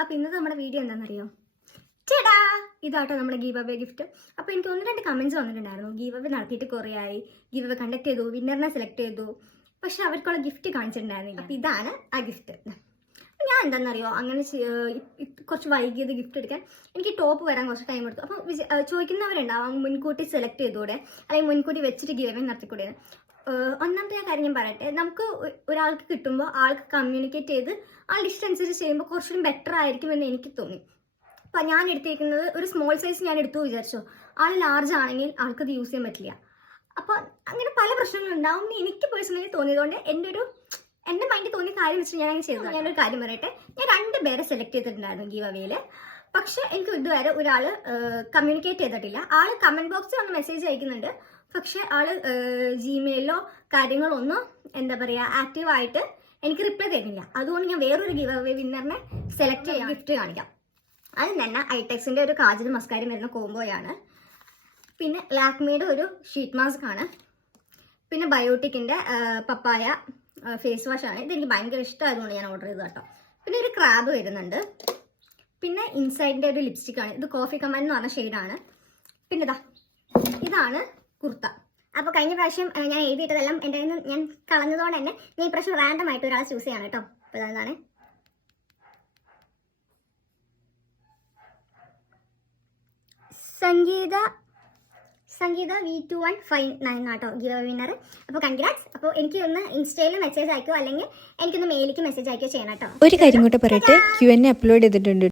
അപ്പോൾ ഇന്നത്തെ നമ്മുടെ വീഡിയോ എന്താണെന്നറിയോ? ചേടാ ഇതാട്ടോ നമ്മുടെ ഗീവ് അവേ ഗിഫ്റ്റ്. അപ്പോൾ എനിക്ക് 1-2 കമൻറ്റ്സ് വന്നിട്ടുണ്ടായിരുന്നു. ഗീവ് അവേ നടത്തിയിട്ട് കുറേ ആയി, ഗീവ് അവേ കണ്ടക്ട് ചെയ്തു, വിന്നറിനെ സെലക്ട് ചെയ്തു, പക്ഷെ അവർക്കുള്ള ഗിഫ്റ്റ് കാണിച്ചിട്ടുണ്ടായിരുന്നില്ല. അപ്പോൾ ഇതാണ് ആ ഗിഫ്റ്റ്. ഞാൻ എന്താണെന്നറിയോ, അങ്ങനെ കുറച്ച് വൈകിയത് ഗിഫ്റ്റ് എടുക്കാൻ. എനിക്ക് ടോപ്പ് വരാൻ കുറച്ച് ടൈം എടുത്തു. അപ്പോൾ ചോദിക്കുന്നവരുണ്ടാവും മുൻകൂട്ടി സെലക്ട് ചെയ്തുകൂടെ, അല്ലെങ്കിൽ മുൻകൂട്ടി വെച്ചിട്ട് ഗീവ് അവേ നടത്തിക്കൂടെ. ഒന്നാമത്തെ കാര്യം ഞാൻ പറയട്ടെ, നമുക്ക് ഒരാൾക്ക് കിട്ടുമ്പോൾ ആൾക്ക് കമ്മ്യൂണിക്കേറ്റ് ചെയ്ത് ആളുടെ ഇഷ്ടം അനുസരിച്ച് ചെയ്യുമ്പോൾ കുറച്ചുകൂടി ബെറ്റർ ആയിരിക്കുമെന്ന് എനിക്ക് തോന്നി. അപ്പം ഞാൻ എടുത്തിരിക്കുന്നത് ഒരു സ്മോൾ സൈസ് ഞാൻ എടുത്തു വിചാരിച്ചോ, ആൾ ലാർജ് ആണെങ്കിൽ ആൾക്കത് യൂസ് ചെയ്യാൻ പറ്റില്ല. അപ്പോൾ അങ്ങനെ പല പ്രശ്നങ്ങളുണ്ടാവും എന്ന് എനിക്ക് പേഴ്സണലി തോന്നിയതുകൊണ്ട് എൻ്റെ മൈൻഡിൽ തോന്നിയ കാര്യം വെച്ചിട്ട് ഞാൻ ചെയ്തത്. ഞാനൊരു കാര്യം പറയട്ടെ, ഞാൻ 2 പേരെ സെലക്ട് ചെയ്തിട്ടുണ്ടായിരുന്നു ഗീവ് അവേയിൽ. പക്ഷെ എനിക്ക് ഇതുവരെ ഒരാൾ കമ്മ്യൂണിക്കേറ്റ് ചെയ്തിട്ടില്ല. ആൾ കമൻറ്റ് ബോക്സിൽ ഒന്ന് മെസ്സേജ് അയക്കുന്നുണ്ട്, പക്ഷെ ആൾ ജിമെയിലോ കാര്യങ്ങളോ ഒന്നും എന്താ പറയുക ആക്റ്റീവായിട്ട് എനിക്ക് റിപ്ലൈ തരുന്നില്ല. അതുകൊണ്ട് ഞാൻ വേറൊരു ഗീവ് അവേ വിന്നറിനെ സെലക്ട് ചെയ്യാൻ ഗിഫ്റ്റ് കാണിക്കാം. അതിന് തന്നെ ഐടെക്സിൻ്റെ ഒരു കാജൽ മസ്കാരയും വരുന്ന കോംബോയാണ്. പിന്നെ ലാക്മിയുടെ ഒരു ഷീറ്റ് മാസ്ക് ആണ്. പിന്നെ ബയോട്ടിക്കിൻ്റെ പപ്പായ ഫേസ് വാഷ് ആണ്. ഇതെനിക്ക് ഭയങ്കര ഇഷ്ടമായതുകൊണ്ട് ഞാൻ ഓർഡർ ചെയ്തു കേട്ടോ. പിന്നെ ഒരു ക്രാബ് വരുന്നുണ്ട്. പിന്നെ ഇൻസൈഡിൻ്റെ ഒരു ലിപ്സ്റ്റിക് ആണ്. ഇത് കോഫി കമാൻഡ് എന്ന് പറഞ്ഞ ഷെയ്ഡാണ്. പിന്നെ ഇതാണ് കുർത്ത. അപ്പോൾ കഴിഞ്ഞ പ്രാവശ്യം ഞാൻ എഴുതിയിട്ടതെല്ലാം എൻ്റെ കയ്യിൽ നിന്ന് ഞാൻ കളഞ്ഞതുകൊണ്ട് തന്നെ ഞാൻ ഈ പ്രാവശ്യം റാൻഡം ആയിട്ട് ഒരാളെ ചൂസ് ചെയ്യാണ് കേട്ടോ. അപ്പോൾ അതാണ് സംഗീത V2159 ആട്ടോ ഗീവ് അവേ വിന്നർ. അപ്പോൾ കൺഗ്രാറ്റ്സ്. അപ്പോൾ എനിക്ക് ഒന്ന് ഇൻസ്റ്റയിൽ മെസ്സേജ് അയക്കോ അല്ലെങ്കിൽ എനിക്കൊന്ന് മെയിലേക്ക് മെസ്സേജ് അയക്കോ ചെയ്യണം കേട്ടോ. ഒരു കാര്യം കൂടെ പറയട്ടെ, Q&A അപ്ലോഡ് ചെയ്തിട്ടുണ്ട്.